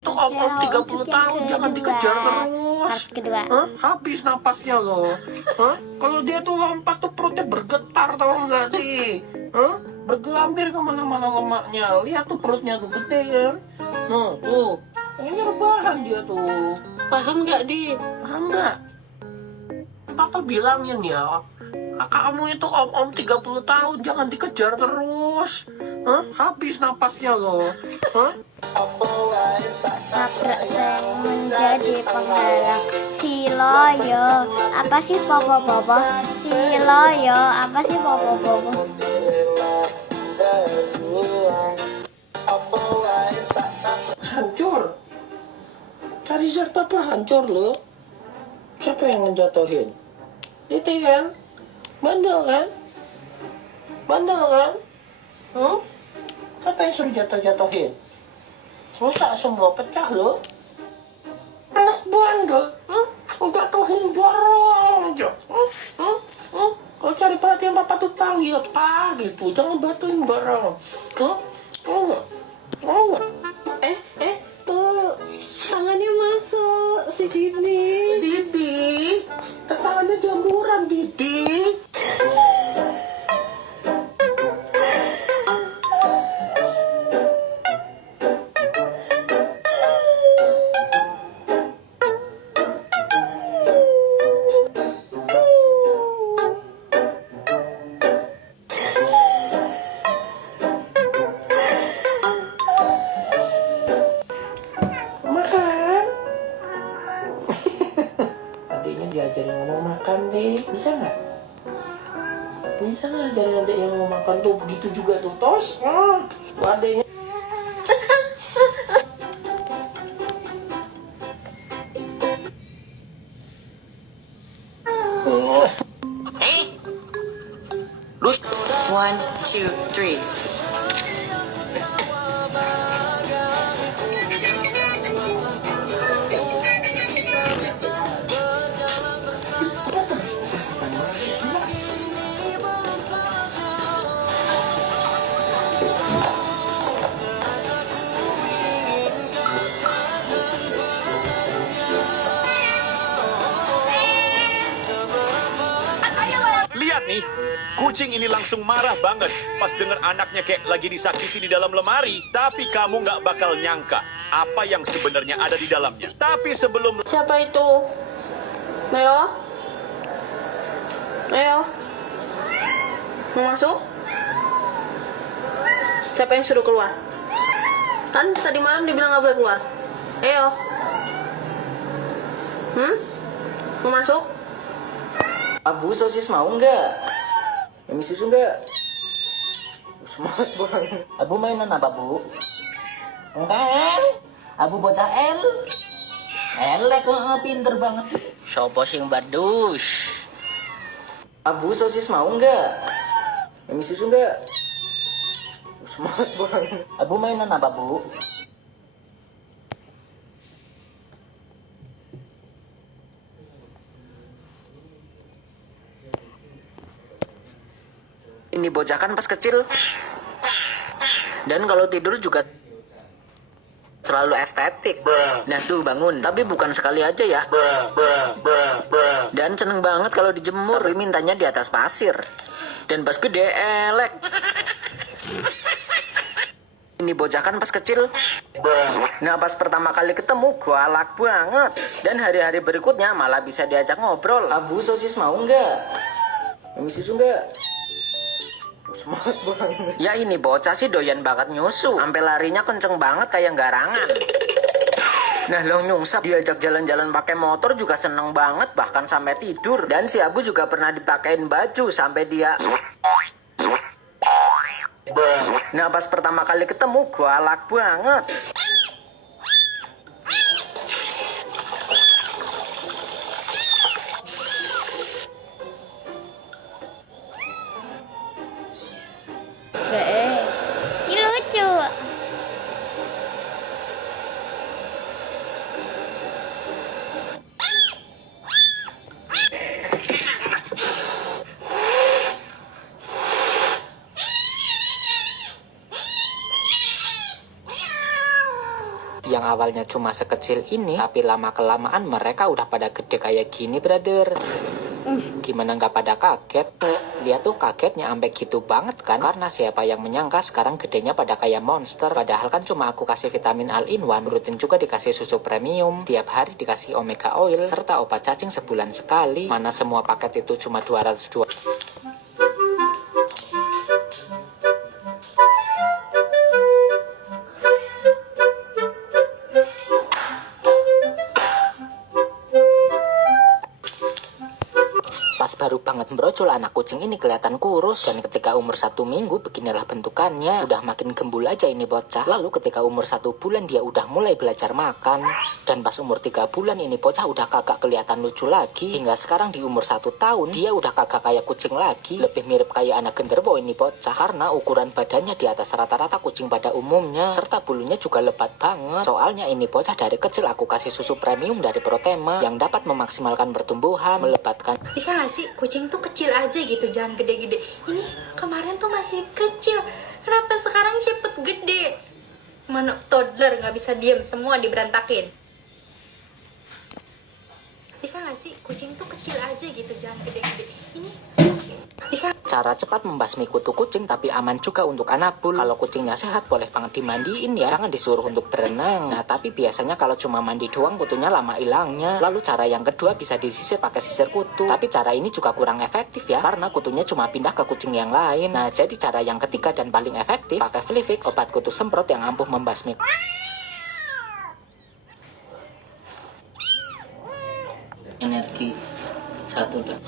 Tuh om 30 tahun jangan dikejar terus. Part kedua. Habis napasnya loh. Kalau dia tuh lompat tuh perutnya bergetar, tau nggak sih? Bergelambir kemana-mana lemaknya. Lihat tuh perutnya tuh gede kan. Tuh. Ini rebahan dia tuh. Paham nggak, Di? Paham nggak? Papa bilangin ya, kakakmu itu om 30 tahun jangan dikejar terus. Habis napasnya loh. Nabrak seng menjadi penggalang si loyo. Apa sih popo-popo? Si loyo. Apa sih popo-popo? Hancur. Charizard papa hancur loh. Siapa yang ngejatuhin? Titi kan? Bandel kan? Bandel kan? Siapa yang suruh jatuh-jatuhin? Rusak semua, pecah loh. Anak bandel, jatuhin barang aja. Kalau cari perhatian papa tuh panggil pak gitu, jangan batuin barang. Mau nggak? Mau nggak? Tuh tangannya masuk si Didi. Didi, tangannya jamuran Didi. Makan. Adiknya diajarin ngomong makan deh, bisa nggak? Bisa nggak ajarin adik yang mau makan tuh begitu juga tuh tos? Tuh adiknya. One, two, three. Lihat nih, kucing ini langsung marah banget pas denger anaknya kayak lagi disakiti di dalam lemari. Tapi kamu nggak bakal nyangka apa yang sebenarnya ada di dalamnya. Tapi sebelum... Siapa itu? Ayo. Ayo. Mau masuk? Siapa yang suruh keluar? Kan tadi malam dibilang nggak boleh keluar. Ayo. Mau masuk? Abu sosis mau nggak? Mami susu nggak? Semangat banget. Abu mainan apa bu? Enggak. Abu bocah elek pinter banget. Sopo sing badus. Abu sosis mau nggak? Mami susu nggak? Semangat banget. Abu mainan apa bu? Ini bocah kan pas kecil. Dan kalau tidur juga selalu estetik. Nah tuh bangun, tapi bukan sekali aja ya. Dan seneng banget kalau dijemur, tapi mintanya di atas pasir. Dan pas gede elek. Ini bocah kan pas kecil. Nah pas pertama kali ketemu galak banget. Dan hari-hari berikutnya malah bisa diajak ngobrol. Abu sosis mau nggak? Mami susu nggak? Semangat banget. Ya ini bocah sih doyan banget nyusu. Sampai larinya kenceng banget kayak garangan. Nah lo nyungsep diajak jalan-jalan pakai motor juga seneng banget, bahkan sampai tidur. Dan si Abu juga pernah dipakein baju sampai dia. Nah pas pertama kali ketemu galak banget. Ini lucu. awalnya cuma sekecil ini, tapi lama-kelamaan mereka udah pada gede kayak gini, brother. Gimana nggak pada kaget? Dia tuh kagetnya sampai gitu banget kan? Karena siapa yang menyangka sekarang gedenya pada kayak monster. Padahal kan cuma aku kasih vitamin all-in-one, rutin juga dikasih susu premium, tiap hari dikasih omega oil, serta obat cacing sebulan sekali. Mana semua paket itu cuma 202. Pas baru banget brocol, anak kucing ini kelihatan kurus. Dan ketika umur 1 minggu, beginilah bentukannya. Udah makin gembul aja ini bocah. Lalu ketika umur 1 bulan, dia udah mulai belajar makan. Dan pas umur 3 bulan ini bocah udah kagak kelihatan lucu lagi. Hingga sekarang di umur 1 tahun, dia udah kagak kayak kucing lagi. Lebih mirip kayak anak genderuwo ini bocah. Karena ukuran badannya di atas rata-rata kucing pada umumnya. Serta bulunya juga lebat banget. Soalnya ini bocah dari kecil aku kasih susu premium dari Protema yang dapat memaksimalkan pertumbuhan, melebatkan. Bisa gak sih kucing tuh kecil aja gitu, jangan gede-gede. Ini kemarin tuh masih kecil, kenapa sekarang cepet gede? Mana toddler gak bisa diem, semua diberantakin. Bisa gak sih kucing tuh kecil aja gitu, jangan gede-gede. Ini bisa. Cara cepat membasmi kutu kucing tapi aman juga untuk anabul. Kalau kucingnya sehat boleh banget dimandiin ya. Jangan disuruh untuk berenang. Nah tapi biasanya kalau cuma mandi doang kutunya lama hilangnya. Lalu cara yang kedua bisa disisir pakai sisir kutu. Tapi cara ini juga kurang efektif ya, karena kutunya cuma pindah ke kucing yang lain. Nah jadi cara yang ketiga dan paling efektif, pakai Flifix, obat kutu semprot yang ampuh membasmi. Energi satu dah.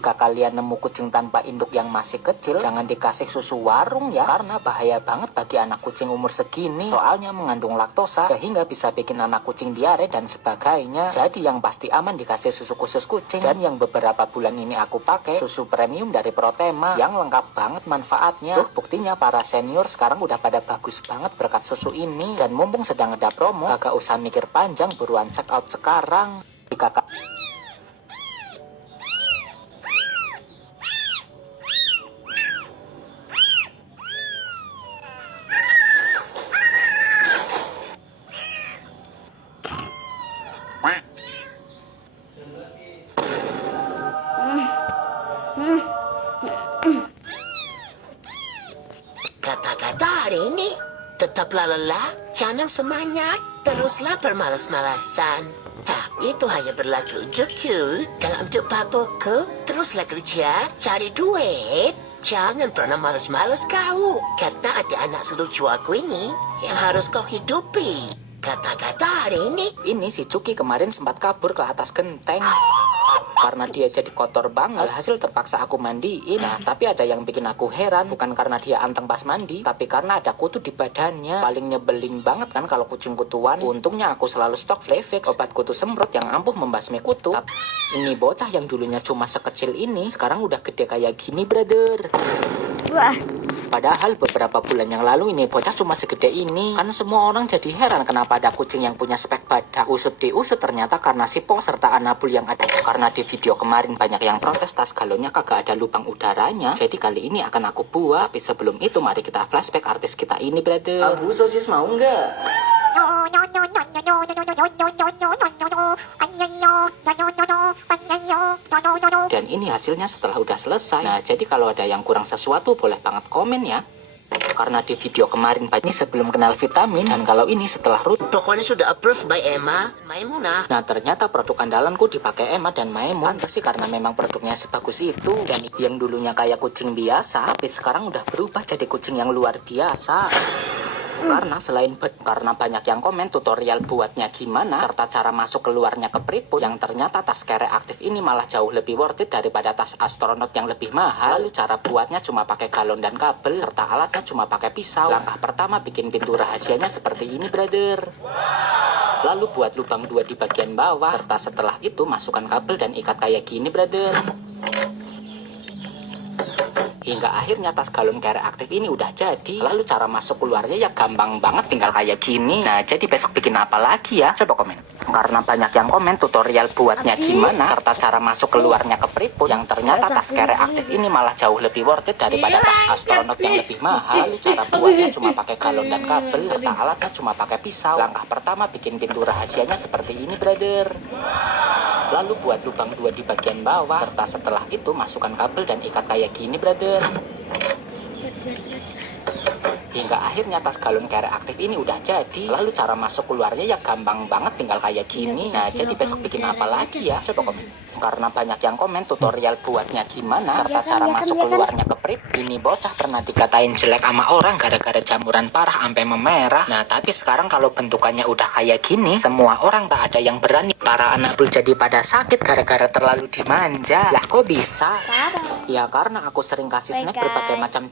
Jika kalian nemu kucing tanpa induk yang masih kecil, jangan dikasih susu warung ya, karena bahaya banget bagi anak kucing umur segini. Soalnya mengandung laktosa, sehingga bisa bikin anak kucing diare dan sebagainya. Jadi yang pasti aman dikasih susu khusus kucing. Dan yang beberapa bulan ini aku pakai susu premium dari Protema, yang lengkap banget manfaatnya. Buktinya para senior sekarang udah pada bagus banget berkat susu ini. Dan mumpung sedang ada promo, gak usah mikir panjang, buruan check out sekarang. Jika Kata-kata hari ini, tetaplah lelah, jangan semangat, teruslah bermalas-malasan. Tapi itu hanya berlaku untukku. Kalau untuk papoku, teruslah kerja, cari duit. Jangan pernah malas-malas kau, karena ada anak selucu aku ini yang harus kau hidupi. Kata-kata hari ini si Cuki kemarin sempat kabur ke atas genteng. Karena dia jadi kotor banget, hasil terpaksa aku mandiin. Nah, tapi ada yang bikin aku heran, bukan karena dia anteng pas mandi, tapi karena ada kutu di badannya. Paling nyebelin banget kan kalau kucing kutuan. Untungnya aku selalu stok Flifix, obat kutu semprot yang ampuh membasmi kutu. Ini bocah yang dulunya cuma sekecil ini, sekarang udah gede kayak gini, brother. Wah. Padahal beberapa bulan yang lalu ini bocah cuma segede ini. Kan semua orang jadi heran kenapa ada kucing yang punya spek badak. Usut diusut ternyata karena sipo serta anabul yang ada. Karena di video kemarin banyak yang protes tas galonnya kagak ada lubang udaranya. Jadi kali ini akan aku buat. Tapi sebelum itu mari kita flashback artis kita ini, brother. Abu sosis mau nggak? Dan ini hasilnya setelah udah selesai. Nah, jadi kalau ada yang kurang sesuatu boleh banget komen ya. Karena di video kemarin ini sebelum kenal vitamin, dan kalau ini setelah rutin. pokoknya sudah approved by Emma, Maimunah. Nah ternyata produk andalanku dipakai Emma dan Maimun. Pantes sih karena memang produknya sebagus itu. Dan yang dulunya kayak kucing biasa, tapi sekarang udah berubah jadi kucing yang luar biasa. Karena karena banyak yang komen tutorial buatnya gimana, serta cara masuk keluarnya ke Pripot, yang ternyata tas kere aktif ini malah jauh lebih worth it daripada tas astronot yang lebih mahal. Lalu cara buatnya cuma pakai galon dan kabel, serta alatnya cuma pakai pisau. Langkah pertama bikin pintu rahasianya seperti ini, brother. Lalu buat lubang 2 di bagian bawah, serta setelah itu masukkan kabel dan ikat kayak gini, brother. Ini Hingga akhirnya tas galon care aktif ini udah jadi. Lalu cara masuk keluarnya ya gampang banget, tinggal kayak gini. Nah, jadi besok bikin apa lagi ya? Coba komen. Karena banyak yang komen tutorial buatnya gimana, serta cara masuk keluarnya ke Freeport, yang ternyata tas care aktif ini malah jauh lebih worth it daripada tas astronot yang lebih mahal. Lalu cara buatnya cuma pakai galon dan kabel, serta alatnya cuma pakai pisau. Langkah pertama bikin pintu rahasianya seperti ini, brother. Lalu buat lubang 2 di bagian bawah, serta setelah itu masukkan kabel dan ikat kayak gini, brother. Hingga akhirnya tas galon care aktif ini udah jadi. Lalu cara masuk keluarnya ya gampang banget, tinggal kayak gini. Nah, jadi besok bikin apa lagi ya? Coba komen. Karena banyak yang komen tutorial buatnya gimana, serta cara masuk keluarnya ke Prip. Ini bocah pernah dikatain jelek sama orang gara-gara jamuran parah sampai memerah. Nah, tapi sekarang kalau bentukannya udah kayak gini, semua orang tak ada yang berani. Para anabul jadi pada sakit gara-gara terlalu dimanja. Lah kok bisa? Ya karena aku sering kasih snack berbagai macam